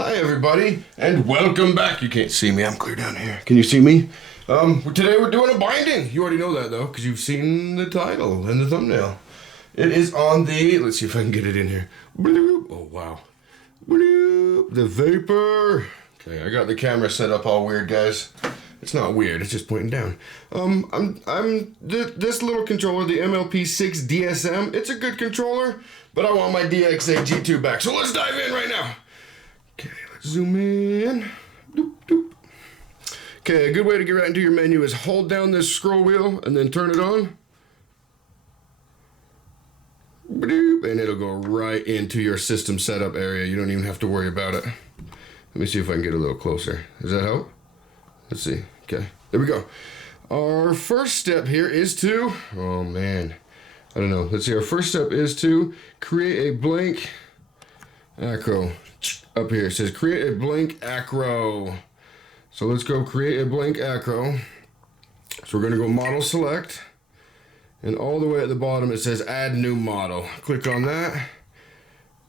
Hi everybody, and welcome back. You can't see me, I'm clear down here. Can you see me? Today we're doing a binding. You already know that though, because you've seen the title and the thumbnail. It is on the, let's see if I can get it in here. Oh wow. The Vapor. Okay, I got the camera set up all weird, guys. It's not weird, it's just pointing down. This little controller, the MLP6 DSM, it's a good controller, but I want my DX8 G2 back. So let's dive in right now. Okay, let's zoom in. Doop, doop. Okay, a good way to get right into your menu is hold down this scroll wheel and then turn it on. And it'll go right into your system setup area. You don't even have to worry about it. Let me see if I can get a little closer. Does that help? Let's see. Okay, there we go. Our first step here is to, oh man, I don't know. Let's see, our first step is to create a blank Acro. Up here it says create a blank Acro. So let's go create a blank Acro. So we're gonna go model select, and all the way at the bottom it says add new model. Click on that.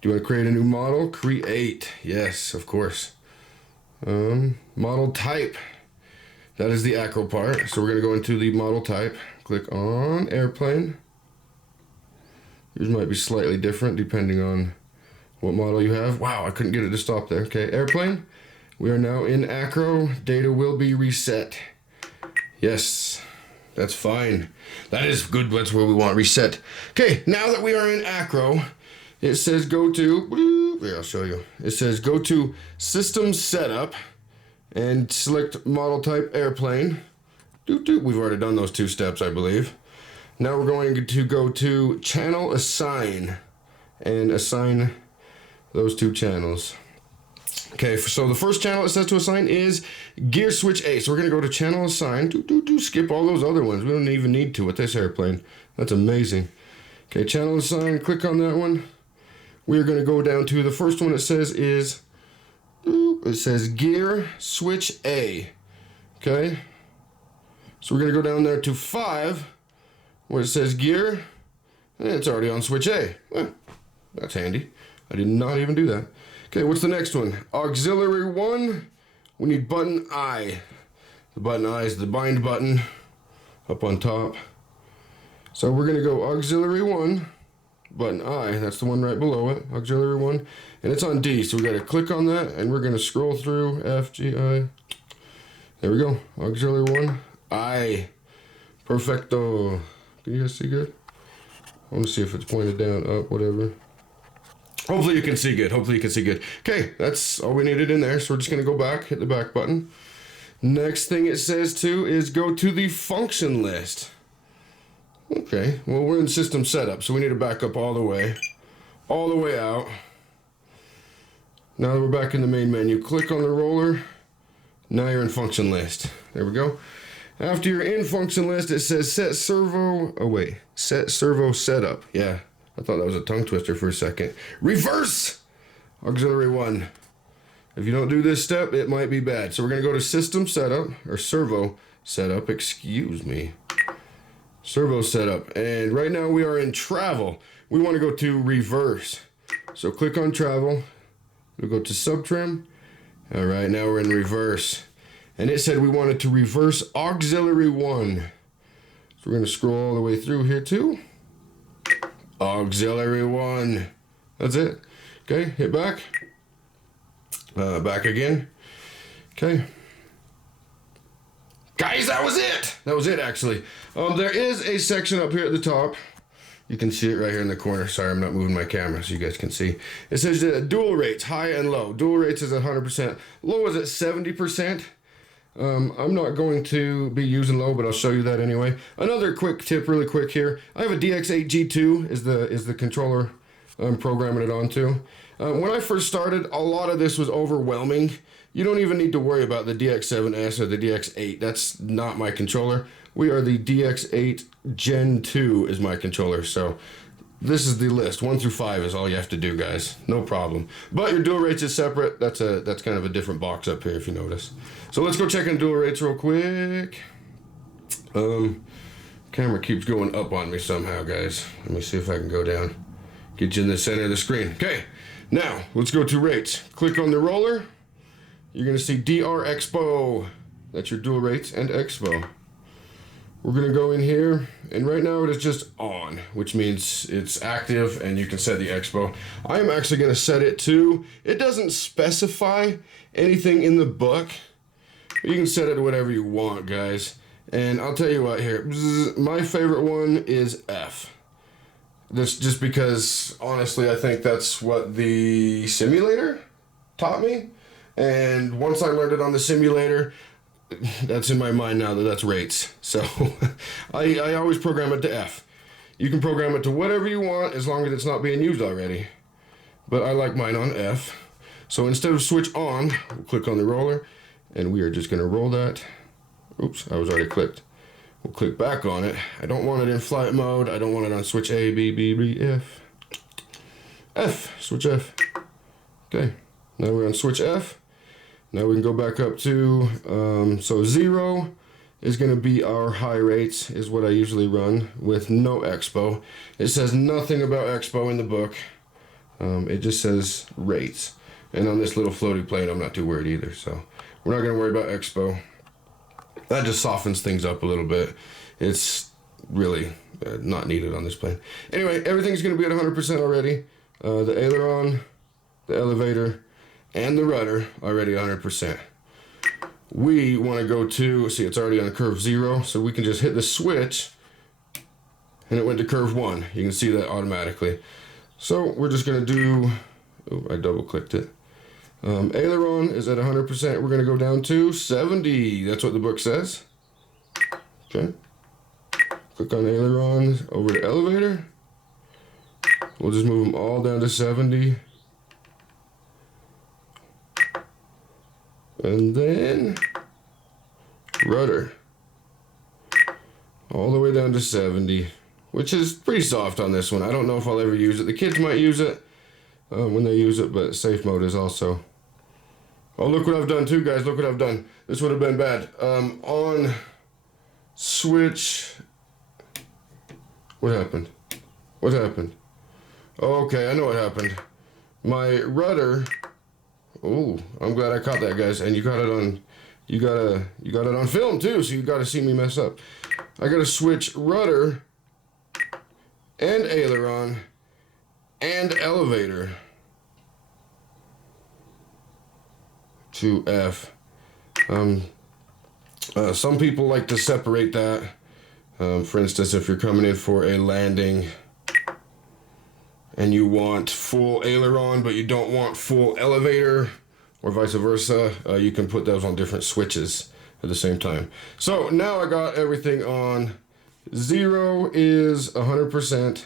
Do you want to create a new model? Create, yes, of course. Model type. That is the Acro part. So we're gonna go into the model type. Click on airplane. Yours might be slightly different depending on what model you have. Wow, I couldn't get it to stop there. Okay, airplane. We are now in Acro. Data will be reset. Yes, that's fine. That is good. That's where we want reset. Okay, now that we are in Acro, it says go to, here, I'll show you. It says go to system setup and select model type airplane. We've already done those two steps, I believe. Now we're going to go to channel assign and assign those two channels. Okay, so the first channel it says to assign is gear switch A. So we're gonna go to channel assign. Skip all those other ones. We don't even need to with this airplane. That's amazing. Okay, channel assign, click on that one. We're gonna go down to the first one it says is, it says gear switch A. Okay, so we're gonna go down there to 5, where it says gear, and it's already on switch A. Well, that's handy. I did not even do that. Okay, what's the next one? Auxiliary 1, we need button I. The button I is the bind button up on top. So we're gonna go auxiliary 1, button I, that's the one right below it, auxiliary 1, and it's on D, so we gotta click on that, and we're gonna scroll through F, G, I. There we go, auxiliary 1, I. Perfecto. Can you guys see good? I wanna see if it's pointed down, up, whatever. Hopefully you can see good. Hopefully you can see good. Okay, that's all we needed in there. So we're just going to go back, hit the back button. Next thing it says to is go to the function list. Okay, well we're in system setup, so we need to back up all the way out. Now that we're back in the main menu, click on the roller. Now you're in function list. There we go. After you're in function list, it says set servo setup. Yeah. I thought that was a tongue twister for a second. Reverse auxiliary 1. If you don't do this step, it might be bad. So we're going to go to system setup, or servo setup, excuse me. Servo setup. And right now we are in travel. We want to go to reverse. So click on travel. We'll go to subtrim. All right, now we're in reverse. And it said we wanted to reverse auxiliary 1. So we're going to scroll all the way through here too. Auxiliary 1. That's it. Okay, hit back. Back again. Okay. Guys, that was it! That was it, actually. There is a section up here at the top. You can see it right here in the corner. Sorry, I'm not moving my camera so you guys can see. It says dual rates, high and low. Dual rates is at 100%. Low is at 70%. I'm not going to be using low, but I'll show you that anyway. Another quick tip, really quick here. I have a DX8 G2 is the controller I'm programming it onto. When I first started, a lot of this was overwhelming. You don't even need to worry about the DX7S or the DX8. That's not my controller. We are the DX8 Gen 2 is my controller. So this is the list. 1 through 5 is all you have to do, guys. No problem. But your dual rates is separate. That's kind of a different box up here, if you notice. So let's go check on dual rates real quick. Camera keeps going up on me somehow, guys. Let me see if I can go down. Get you in the center of the screen. Okay. Now, let's go to rates. Click on the roller. You're going to see DR Expo. That's your dual rates and Expo. We're going to go in here, and right now it is just on, which means it's active and you can set the Expo. I am actually going to set it to, it doesn't specify anything in the book. You can set it to whatever you want, guys. And I'll tell you what here, my favorite one is F. That's just because, honestly, I think that's what the simulator taught me. And once I learned it on the simulator, that's in my mind now that that's rates. So I always program it to F. You can program it to whatever you want as long as it's not being used already. But I like mine on F. So instead of switch on, we'll click on the roller, and we are just going to roll that. Oops, I was already clicked. We'll click back on it. I don't want it in flight mode. I don't want it on switch A, B, B, B, F. F, switch F. Okay, now we're on switch F. Now we can go back up to, so 0 is going to be our high rates, is what I usually run with no Expo. It says nothing about Expo in the book. It just says rates. And on this little floaty plane, I'm not too worried either. So we're not going to worry about Expo. That just softens things up a little bit. It's really not needed on this plane. Anyway, everything's going to be at 100% already. The aileron, the elevator, and the rudder already 100%. We want to go to, see, it's already on curve 0, so we can just hit the switch, and it went to curve 1. You can see that automatically. So we're just going to do, oh, I double clicked it. Aileron is at 100%. We're going to go down to 70. That's what the book says. Okay. Click on aileron over to elevator. We'll just move them all down to 70. And then rudder. All the way down to 70, which is pretty soft on this one. I don't know if I'll ever use it. The kids might use it when they use it, but safe mode is also. Oh, look what I've done too, guys. Look what I've done. This would have been bad. On switch. What happened? What happened? Okay, I know what happened. My rudder. Oh, I'm glad I caught that, guys. And you got it on. You got it on film too, so you got to see me mess up. I got to switch rudder and aileron and elevator to F. Some people like to separate that. For instance, if you're coming in for a landing and you want full aileron but you don't want full elevator, or vice versa, you can put those on different switches at the same time. So now I got everything on. 0 is 100%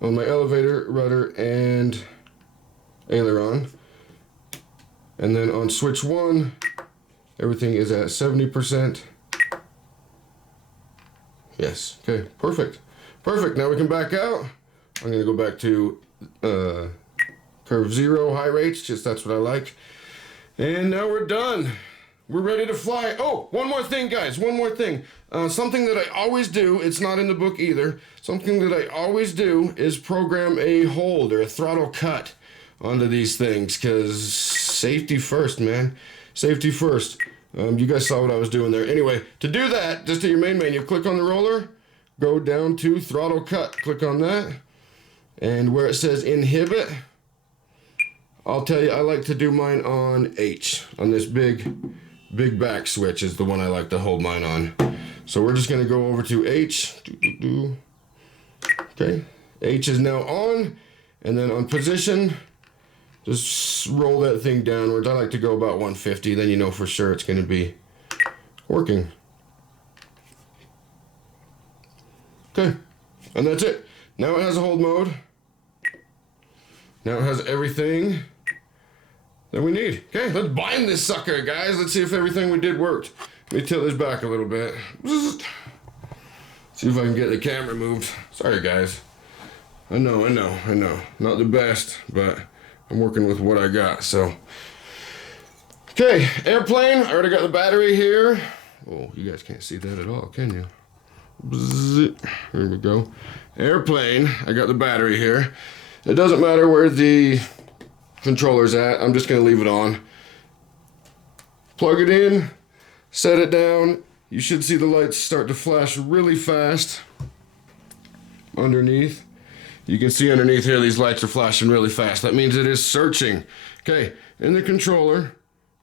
on my elevator, rudder, and aileron. And then on switch 1, everything is at 70%. Yes, okay, perfect. Perfect, now we can back out. I'm gonna go back to curve 0, high rates, just that's what I like. And now we're done. We're ready to fly. Oh, one more thing, guys, one more thing. Something that I always do, it's not in the book either, something that I always do is program a hold or a throttle cut onto these things, because safety first, man. Safety first. You guys saw what I was doing there. Anyway, to do that, just at your main menu, click on the roller, go down to throttle cut, click on that, and where it says inhibit, I'll tell you, I like to do mine on H, on this big back switch is the one I like to hold mine on. So we're just gonna go over to H, okay, H is now on, and then on position, just roll that thing downwards. I like to go about 150, then you know for sure it's gonna be working. Okay, and that's it. Now it has a hold mode. Now it has everything that we need. Okay, let's bind this sucker, guys. Let's see if everything we did worked. Let me tilt this back a little bit. See if I can get the camera moved. Sorry, guys. I know. Not the best, but I'm working with what I got, so. Okay, airplane. I already got the battery here. Oh, you guys can't see that at all, can you? Bzzz. Here we go. Airplane. I got the battery here. It doesn't matter where the controller's at. I'm just going to leave it on. Plug it in, set it down. You should see the lights start to flash really fast underneath. You can see underneath here these lights are flashing really fast. That means it is searching. Okay, in the controller,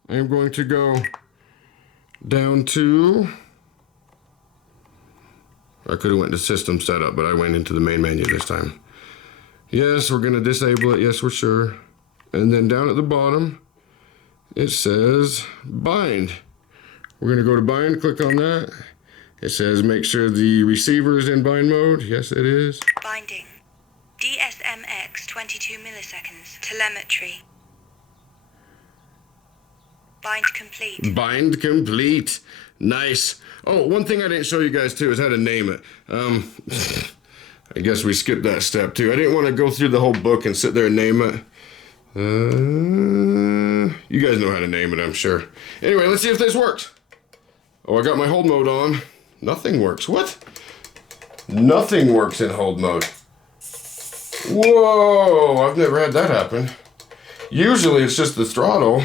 I am going to go down to, I could have went to system setup, but I went into the main menu this time. Yes, we're going to disable it. Yes, we're sure. And then down at the bottom, it says bind. We're going to go to bind, click on that. It says make sure the receiver is in bind mode. Yes, it is. Binding. DSMX 22 milliseconds. Telemetry. Bind complete. Bind complete. Nice. Oh, one thing I didn't show you guys too is how to name it. I guess we skipped that step too. I didn't want to go through the whole book and sit there and name it. You guys know how to name it, I'm sure. Anyway, let's see if this works. Oh, I got my hold mode on. Nothing works. What? Nothing works in hold mode. Whoa, I've never had that happen. Usually it's just the throttle.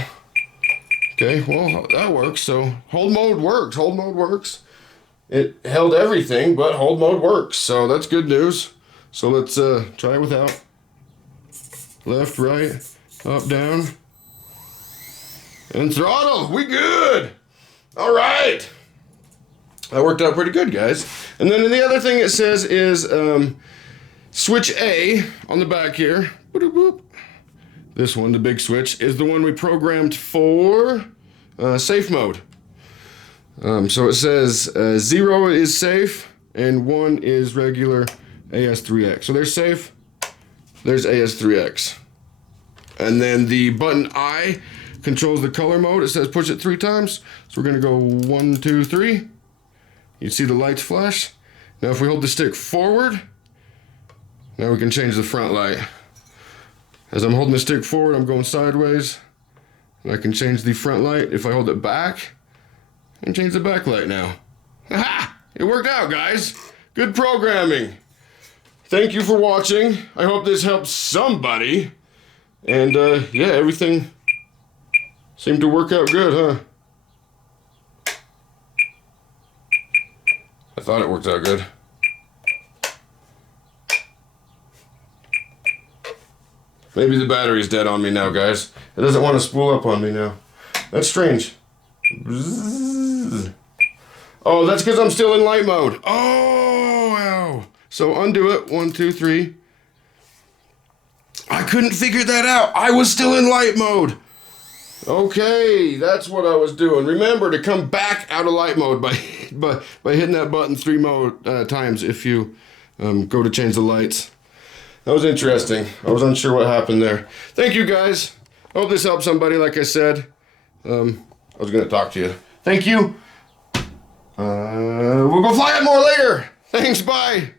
Okay, well, that works. So hold mode works. Hold mode works. It held everything, but hold mode works. So that's good news. So let's try it without. Left, right, up, down. And throttle. We good. All right. That worked out pretty good, guys. And then the other thing it says is switch A on the back here. Boop, boop. This one, the big switch, is the one we programmed for safe mode. So it says 0 is safe and 1 is regular AS3X. So there's safe, there's AS3X. And then the button I controls the color mode. It says push it 3 times. So we're gonna go 1, 2, 3. You see the lights flash. Now if we hold the stick forward, now we can change the front light. As I'm holding the stick forward, I'm going sideways. And I can change the front light. If I hold it back, I can change the back light now. Aha! It worked out, guys. Good programming. Thank you for watching. I hope this helps somebody. And yeah, everything seemed to work out good, huh? I thought it worked out good. Maybe the battery's dead on me now, guys. It doesn't want to spool up on me now. That's strange. Oh, that's because I'm still in light mode. Oh, wow. So undo it. 1, 2, 3. I couldn't figure that out. I was still in light mode. Okay, that's what I was doing. Remember to come back out of light mode by hitting that button 3 times if you go to change the lights. That was interesting. I was unsure what happened there. Thank you, guys. Hope this helped somebody, like I said. I was going to talk to you. Thank you. We'll go fly it more later. Thanks, bye.